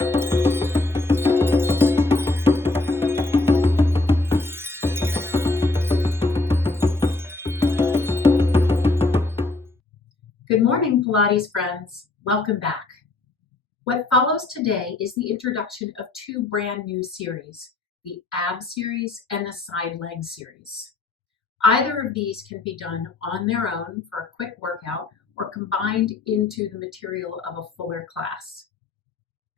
Good morning, Pilates friends. Welcome back. What follows today is the introduction of two brand new series, the ab series and the side leg series. Either of these can be done on their own for a quick workout or combined into the material of a fuller class.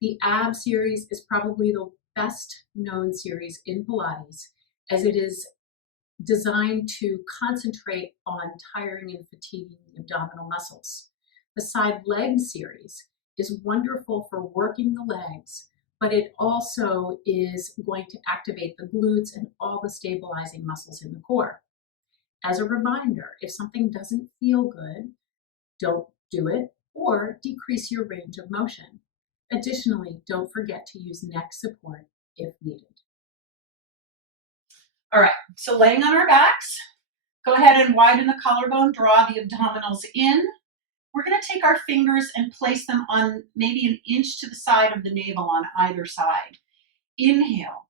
The ab series is probably the best known series in Pilates, as it is designed to concentrate on tiring and fatiguing the abdominal muscles. The side leg series is wonderful for working the legs, but it also is going to activate the glutes and all the stabilizing muscles in the core. As a reminder, if something doesn't feel good, don't do it or decrease your range of motion. Additionally, don't forget to use neck support if needed. All right, so laying on our backs, go ahead and widen the collarbone, draw the abdominals in. We're going to take our fingers and place them on maybe an inch to the side of the navel on either side. Inhale.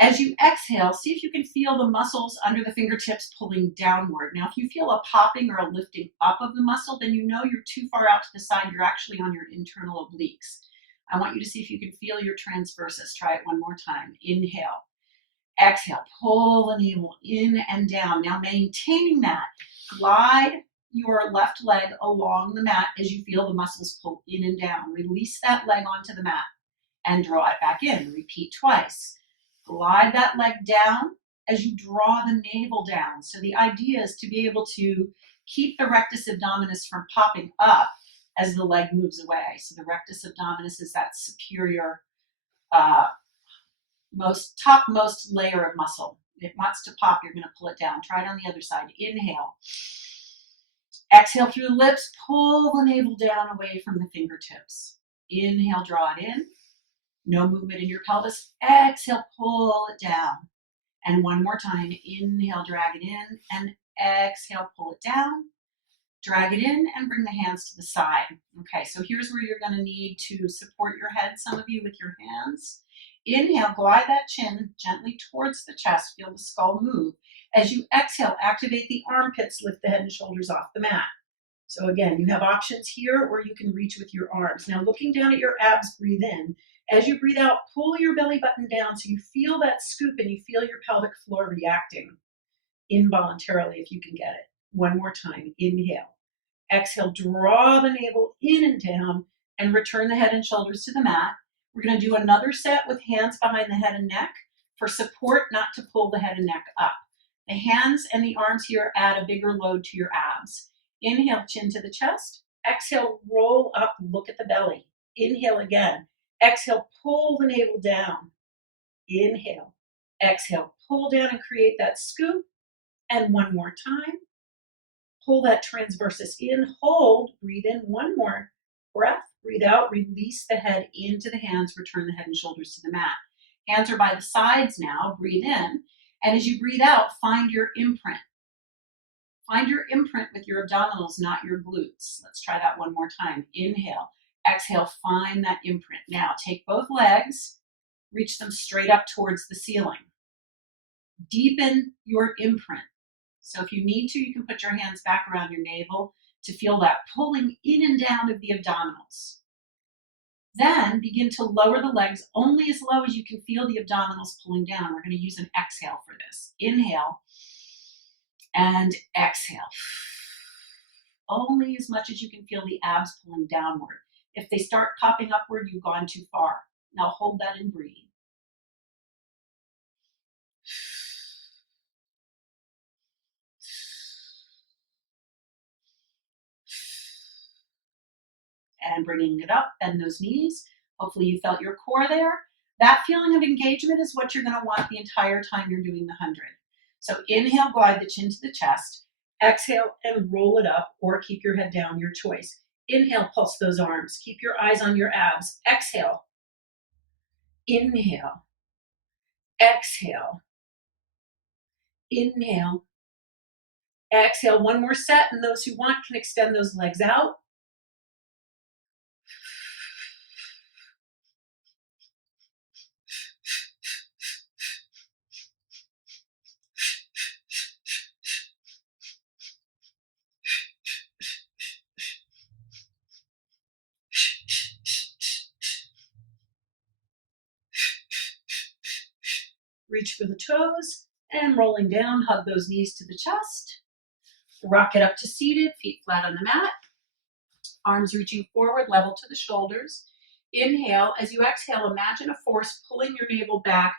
As you exhale, see if you can feel the muscles under the fingertips pulling downward. Now, if you feel a popping or a lifting up of the muscle, then you know you're too far out to the side. You're actually on your internal obliques. I want you to see if you can feel your transversus. Try it one more time. Inhale. Exhale, pull the navel in and down. Now maintaining that, glide your left leg along the mat as you feel the muscles pull in and down. Release that leg onto the mat and draw it back in. Repeat twice. Glide that leg down as you draw the navel down. So the idea is to be able to keep the rectus abdominis from popping up as the leg moves away. So the rectus abdominis is that superior topmost layer of muscle. If it wants to pop, you're going to pull it down. Try it on the other side. Inhale. Exhale through the lips. Pull the navel down away from the fingertips. Inhale, draw it in. No movement in your pelvis. Exhale, pull it down. And one more time. Inhale, drag it in. And exhale, pull it down. Drag it in and bring the hands to the side. Okay, so here's where you're going to need to support your head, some of you with your hands. Inhale, glide that chin gently towards the chest. Feel the skull move. As you exhale, activate the armpits. Lift the head and shoulders off the mat. So again, you have options here, or you can reach with your arms. Now looking down at your abs, breathe in. As you breathe out, pull your belly button down so you feel that scoop and you feel your pelvic floor reacting involuntarily if you can get it. One more time. Inhale. Exhale, draw the navel in and down and return the head and shoulders to the mat. We're going to do another set with hands behind the head and neck for support, not to pull the head and neck up. The hands and the arms here add a bigger load to your abs. Inhale, chin to the chest. Exhale, roll up, look at the belly. Inhale again. Exhale, pull the navel down. Inhale. Exhale, pull down and create that scoop. And one more time. Pull that transversus in, hold, breathe in, one more breath. Breathe out, release the head into the hands, return the head and shoulders to the mat. Hands are by the sides now, breathe in, and as you breathe out, find your imprint. Find your imprint with your abdominals, not your glutes. Let's try that one more time. Inhale, exhale, find that imprint. Now take both legs, reach them straight up towards the ceiling. Deepen your imprint. So if you need to, you can put your hands back around your navel to feel that pulling in and down of the abdominals. Then begin to lower the legs only as low as you can feel the abdominals pulling down. We're going to use an exhale for this. Inhale and exhale. Only as much as you can feel the abs pulling downward. If they start popping upward, you've gone too far. Now hold that and breathe. And bringing it up, bend those knees. Hopefully you felt your core there. That feeling of engagement is what you're going to want the entire time you're doing the 100. So inhale, glide the chin to the chest. Exhale and roll it up or keep your head down, your choice. Inhale, pulse those arms. Keep your eyes on your abs. Exhale. Inhale. Exhale. Inhale. Exhale. One more set, and those who want can extend those legs out. Reach for the toes and rolling down, hug those knees to the chest. Rock it up to seated, feet flat on the mat. Arms reaching forward, level to the shoulders. Inhale. As you exhale, imagine a force pulling your navel back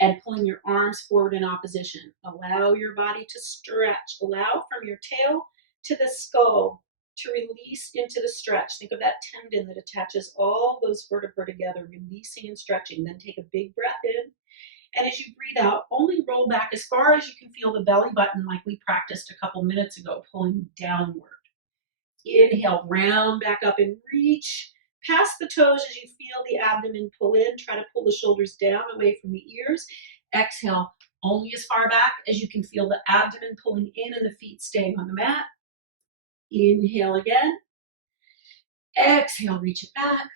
and pulling your arms forward in opposition. Allow your body to stretch. Allow from your tail to the skull to release into the stretch. Think of that tendon that attaches all those vertebrae together, releasing and stretching. Then take a big breath in. And as you breathe out, only roll back as far as you can feel the belly button like we practiced a couple minutes ago, pulling downward. Inhale, round back up and reach past the toes as you feel the abdomen pull in. Try to pull the shoulders down away from the ears. Exhale, only as far back as you can feel the abdomen pulling in and the feet staying on the mat. Inhale again. Exhale, reach it back.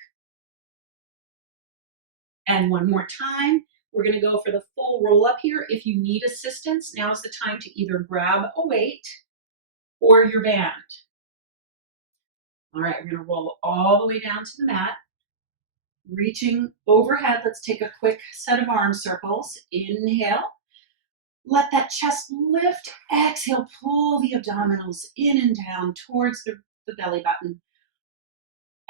And one more time. We're going to go for the full roll up here. If you need assistance, now is the time to either grab a weight or your band. All right, we're going to roll all the way down to the mat. Reaching overhead, let's take a quick set of arm circles. Inhale. Let that chest lift. Exhale, pull the abdominals in and down towards the belly button.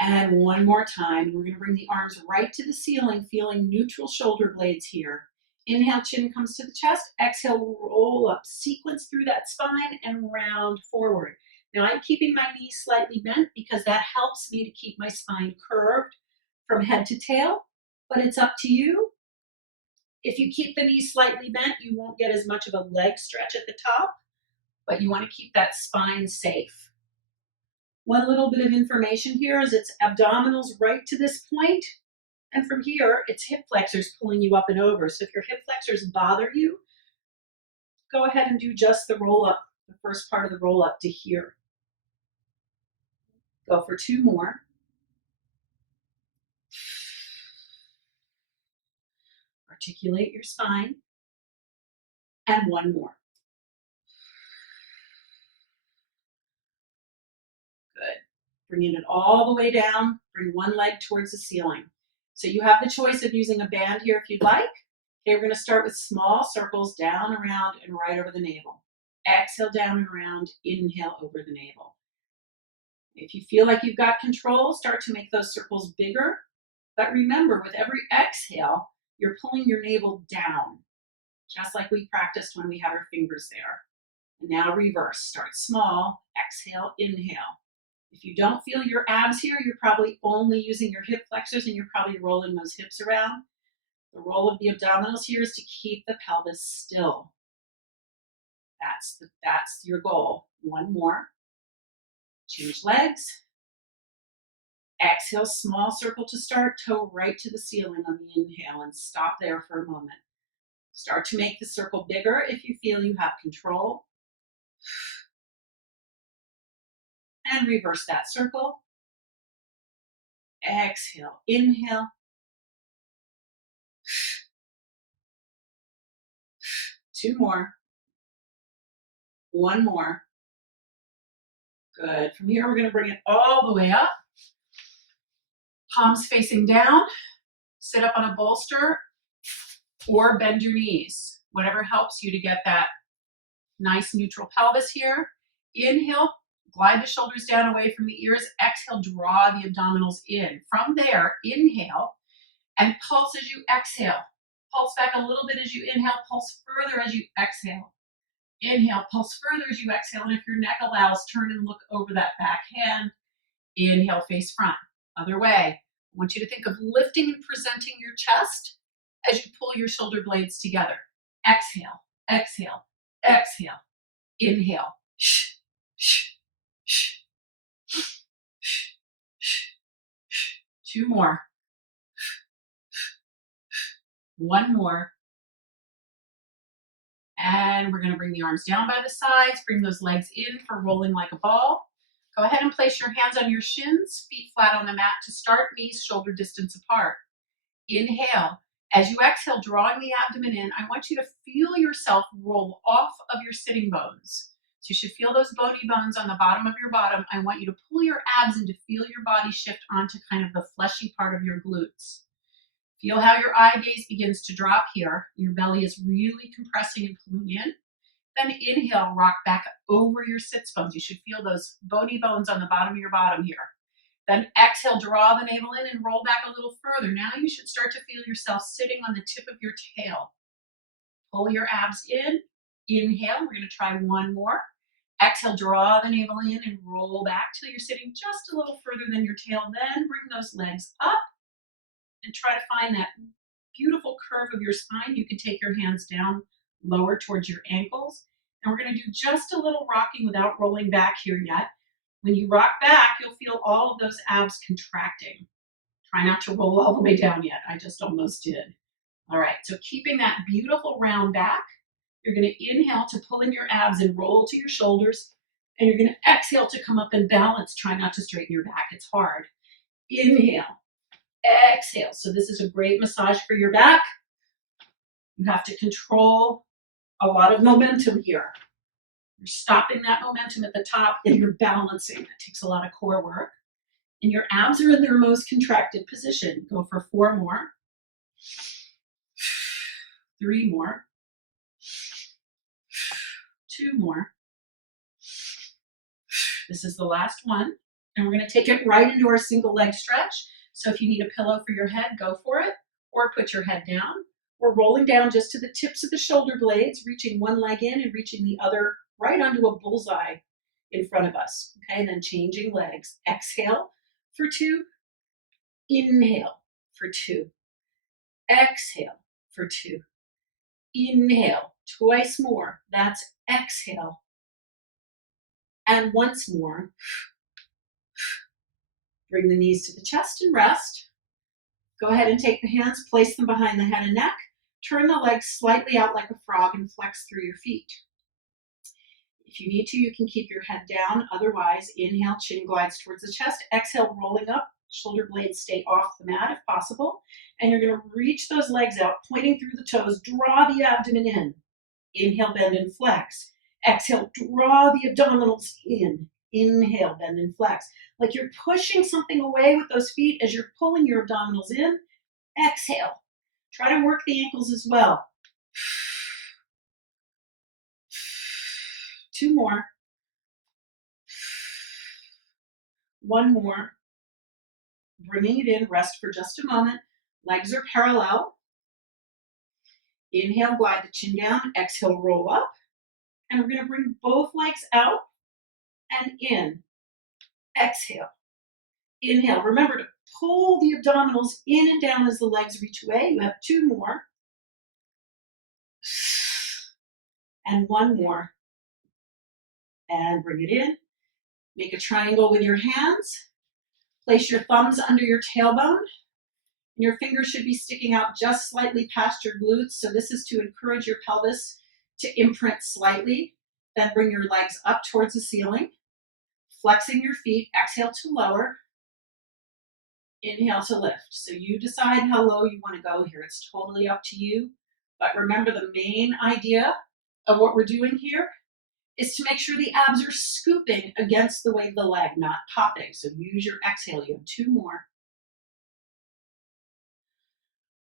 And one more time, we're going to bring the arms right to the ceiling, feeling neutral shoulder blades here. Inhale, chin comes to the chest. Exhale, roll up. Sequence through that spine and round forward. Now I'm keeping my knees slightly bent because that helps me to keep my spine curved from head to tail, but it's up to you. If you keep the knees slightly bent, you won't get as much of a leg stretch at the top, but you want to keep that spine safe. One little bit of information here is it's abdominals right to this point, and from here, it's hip flexors pulling you up and over. So if your hip flexors bother you, go ahead and do just the roll up, the first part of the roll up to here. Go for two more. Articulate your spine. And one more. Good. Bringing it all the way down. Bring one leg towards the ceiling. So you have the choice of using a band here if you'd like. Okay, we're going to start with small circles down, around, and right over the navel. Exhale down and around. Inhale over the navel. If you feel like you've got control, start to make those circles bigger. But remember, with every exhale, you're pulling your navel down, just like we practiced when we had our fingers there. And now reverse. Start small. Exhale, inhale. If you don't feel your abs here, you're probably only using your hip flexors and you're probably rolling those hips around. The roll of the abdominals here is to keep the pelvis still. That's your goal. One more. Change legs. Exhale, small circle to start, toe right to the ceiling on the inhale and stop there for a moment. Start to make the circle bigger if you feel you have control. And reverse that circle. Exhale, inhale. Two more. One more. Good. From here, we're going to bring it all the way up. Palms facing down. Sit up on a bolster or bend your knees. Whatever helps you to get that nice neutral pelvis here. Inhale, glide the shoulders down away from the ears. Exhale, draw the abdominals in. From there, inhale and pulse as you exhale. Pulse back a little bit as you inhale. Pulse further as you exhale. Inhale, pulse further as you exhale. And if your neck allows, turn and look over that back hand. Inhale, face front. Other way. I want you to think of lifting and presenting your chest as you pull your shoulder blades together. Exhale, exhale, exhale. Inhale. Shh, shh, shh, shh, shh. Two more. One more. And we're going to bring the arms down by the sides, bring those legs in for rolling like a ball. Go ahead and place your hands on your shins, feet flat on the mat to start, knees shoulder distance apart. Inhale. As you exhale, drawing the abdomen in, I want you to feel yourself roll off of your sitting bones. So you should feel those bony bones on the bottom of your bottom. I want you to pull your abs and to feel your body shift onto kind of the fleshy part of your glutes. Feel how your eye gaze begins to drop here. Your belly is really compressing and pulling in. Then inhale, rock back over your sits bones. You should feel those bony bones on the bottom of your bottom here. Then exhale, draw the navel in and roll back a little further. Now you should start to feel yourself sitting on the tip of your tail. Pull your abs in. Inhale, we're going to try one more. Exhale, draw the navel in and roll back till you're sitting just a little further than your tail. Then bring those legs up and try to find that beautiful curve of your spine. You can take your hands down, lower towards your ankles. And we're going to do just a little rocking without rolling back here yet. When you rock back, you'll feel all of those abs contracting. Try not to roll all the way down yet. I just almost did. All right, so keeping that beautiful round back, you're going to inhale to pull in your abs and roll to your shoulders. And you're going to exhale to come up and balance. Try not to straighten your back. It's hard. Inhale. Exhale. So this is a great massage for your back. You have to control a lot of momentum here. You're stopping that momentum at the top and you're balancing. That takes a lot of core work. And your abs are in their most contracted position. Go for 4 more. 3 more. 2 more. This is the last one. And we're going to take it right into our single leg stretch. So if you need a pillow for your head, go for it. Or put your head down. We're rolling down just to the tips of the shoulder blades, reaching one leg in and reaching the other right onto a bullseye in front of us. Okay, and then changing legs. Exhale for 2. Inhale for 2. Exhale for 2. Inhale. Twice more. That's exhale. And once more. Bring the knees to the chest and rest. Go ahead and take the hands, place them behind the head and neck. Turn the legs slightly out like a frog and flex through your feet. If you need to, you can keep your head down. Otherwise, inhale, chin glides towards the chest. Exhale, rolling up. Shoulder blades stay off the mat if possible. And you're going to reach those legs out, pointing through the toes. Draw the abdomen in. Inhale, bend and flex. Exhale, draw the abdominals in. Inhale, bend and flex. Like you're pushing something away with those feet as you're pulling your abdominals in. Exhale. Try to work the ankles as well. 2 more. 1 more. Bringing it in, rest for just a moment. Legs are parallel. Inhale, glide the chin down. Exhale, roll up. And we're going to bring both legs out and in. Exhale. Inhale. Remember to pull the abdominals in and down as the legs reach away. You have 2 more. And 1 more. And bring it in. Make a triangle with your hands. Place your thumbs under your tailbone. And your fingers should be sticking out just slightly past your glutes. So this is to encourage your pelvis to imprint slightly. Then bring your legs up towards the ceiling. Flexing your feet. Exhale to lower. Inhale to lift. So you decide how low you want to go here. It's totally up to you. But remember, the main idea of what we're doing here is to make sure the abs are scooping against the weight of the leg, not popping. So use your exhale. You have 2 more.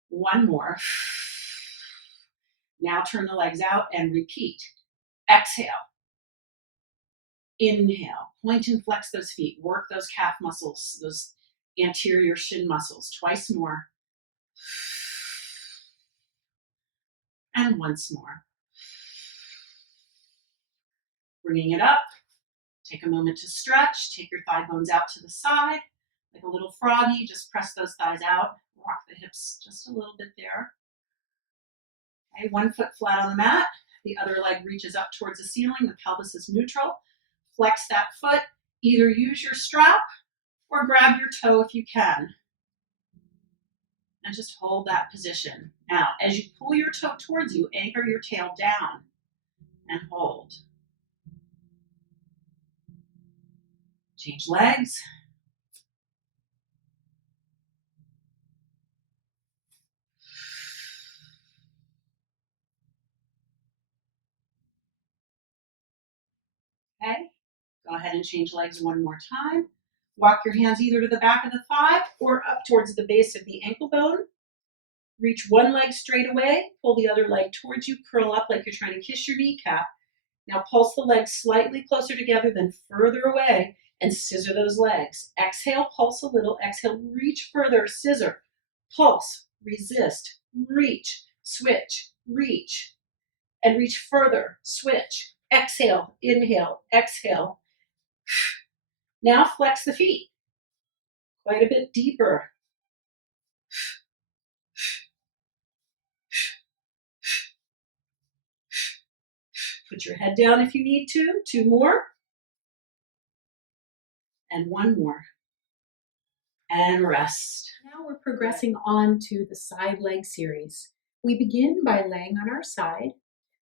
1 more. Now turn the legs out and repeat. Exhale. Inhale. Point and flex those feet. Work those calf muscles, those anterior shin muscles. Twice more. And once more. Bringing it up. Take a moment to stretch. Take your thigh bones out to the side. Like a little froggy, just press those thighs out. Rock the hips just a little bit there. Okay, 1 foot flat on the mat. The other leg reaches up towards the ceiling. The pelvis is neutral. Flex that foot. Either use your strap or grab your toe if you can. And just hold that position. Now, as you pull your toe towards you, anchor your tail down and hold. Change legs. Okay, go ahead and change legs 1 more time. Walk your hands either to the back of the thigh or up towards the base of the ankle bone. Reach one leg straight away, pull the other leg towards you, curl up like you're trying to kiss your kneecap. Now pulse the legs slightly closer together, then further away, and scissor those legs. Exhale, pulse a little. Exhale, reach further, scissor. Pulse, resist, reach, switch, reach, and reach further, switch. Exhale, inhale, exhale. Now flex the feet quite a bit deeper. Put your head down if you need to. 2 more. And 1 more. And rest. Now we're progressing on to the side leg series. We begin by laying on our side.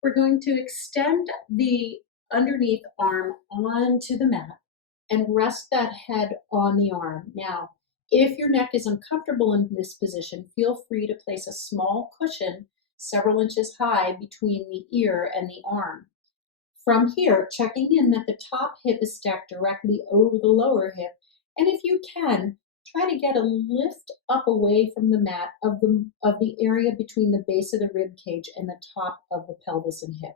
We're going to extend the underneath arm onto the mat and rest that head on the arm. Now, if your neck is uncomfortable in this position, feel free to place a small cushion several inches high between the ear and the arm. From here, checking in that the top hip is stacked directly over the lower hip, and if you can, try to get a lift up away from the mat of the area between the base of the rib cage and the top of the pelvis and hip.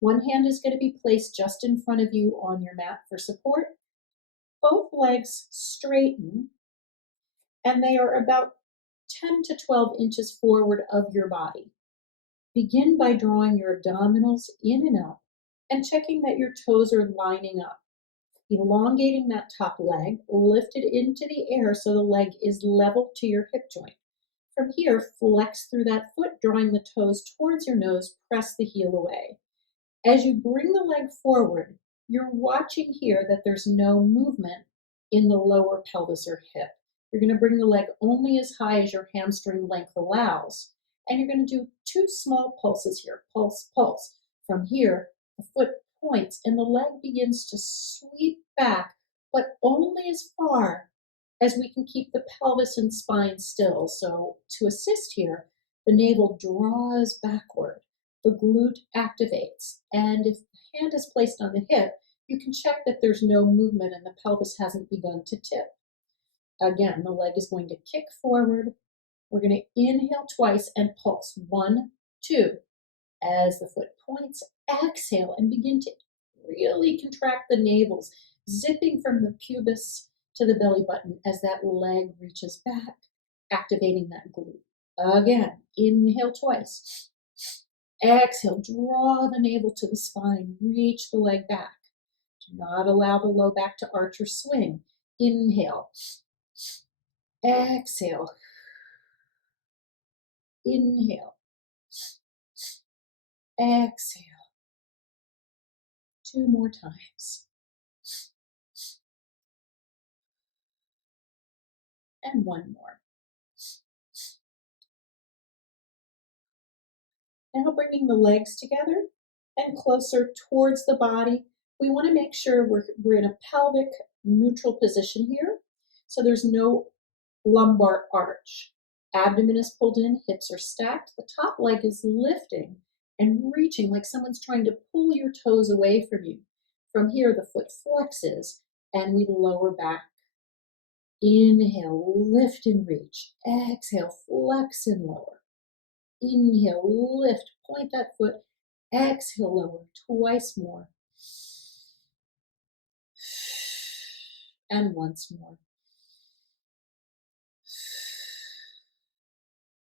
One hand is going to be placed just in front of you on your mat for support. Both legs straighten, and they are about 10 to 12 inches forward of your body. Begin by drawing your abdominals in and up and checking that your toes are lining up. Elongating that top leg, lift it into the air so the leg is level to your hip joint. From here, flex through that foot, drawing the toes towards your nose, press the heel away. As you bring the leg forward, you're watching here that there's no movement in the lower pelvis or hip. You're going to bring the leg only as high as your hamstring length allows. And you're going to do 2 small pulses here. Pulse, pulse. From here, the foot points and the leg begins to sweep back, but only as far as we can keep the pelvis and spine still. So to assist here, the navel draws backward, the glute activates, and if the hand is placed on the hip, you can check that there's no movement and the pelvis hasn't begun to tip. Again, the leg is going to kick forward. We're going to inhale twice and pulse. 1, 2. As the foot points, exhale and begin to really contract the navels, zipping from the pubis to the belly button as that leg reaches back, activating that glute. Again, inhale twice. Exhale, draw the navel to the spine, reach the leg back. Do not allow the low back to arch or swing. Inhale. Exhale. Inhale. Exhale. 2 more times. And 1 more. Now bringing the legs together and closer towards the body. We want to make sure we're in a pelvic neutral position here. So there's no lumbar arch. Abdomen is pulled in, hips are stacked. The top leg is lifting and reaching like someone's trying to pull your toes away from you. From here, the foot flexes and we lower back. Inhale, lift and reach. Exhale, flex and lower. Inhale, lift, point that foot. Exhale, lower, twice more. And once more.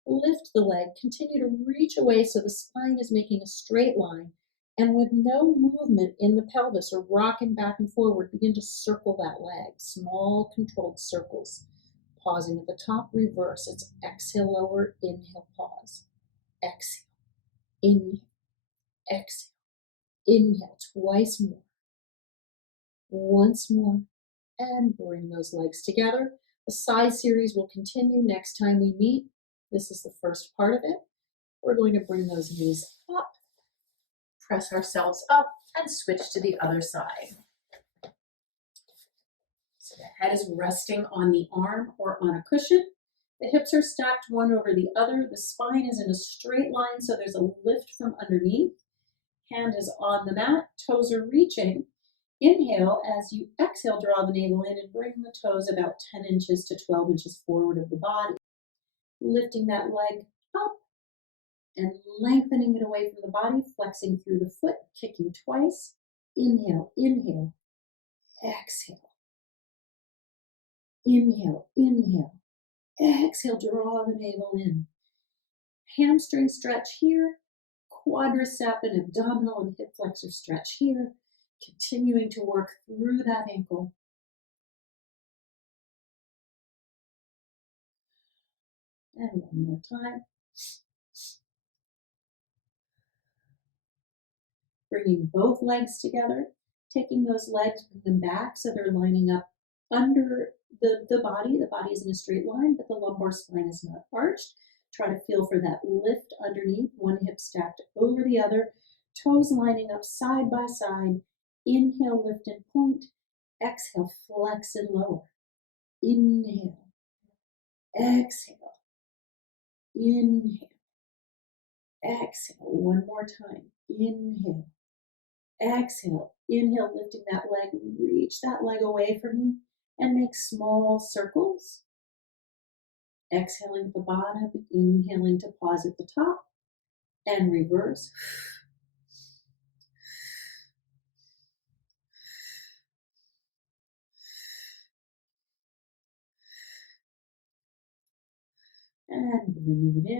Lift the leg, continue to reach away so the spine is making a straight line. And with no movement in the pelvis or rocking back and forward, begin to circle that leg. Small controlled circles. Pausing at the top, reverse. It's exhale, lower, inhale, pause. Exhale, inhale, exhale, inhale, twice more. Once more, and bring those legs together. The side series will continue next time we meet. This is the first part of it. We're going to bring those knees up, press ourselves up, and switch to the other side. So the head is resting on the arm or on a cushion. The hips are stacked one over the other. The spine is in a straight line, so there's a lift from underneath. Hand is on the mat, toes are reaching. Inhale, as you exhale, draw the navel in and bring the toes about 10 inches to 12 inches forward of the body. Lifting that leg up and lengthening it away from the body, flexing through the foot, kicking twice. Inhale, inhale, exhale. Inhale, inhale, exhale, draw the navel in. Hamstring stretch here, quadricep and abdominal and hip flexor stretch here, continuing to work through that ankle. And one more time. Bringing both legs together, taking those legs, bring them back so they're lining up under the body. The body is in a straight line, but the lumbar spine is not arched. Try to feel for that lift underneath, one hip stacked over the other, toes lining up side by side. Inhale, lift and point. Exhale, flex and lower. Inhale. Exhale. Inhale. Exhale. One more time. Inhale. Exhale. Inhale, lifting that leg. Reach that leg away from you and make small circles. Exhaling at the bottom, inhaling to pause at the top, and reverse. And bringing it in.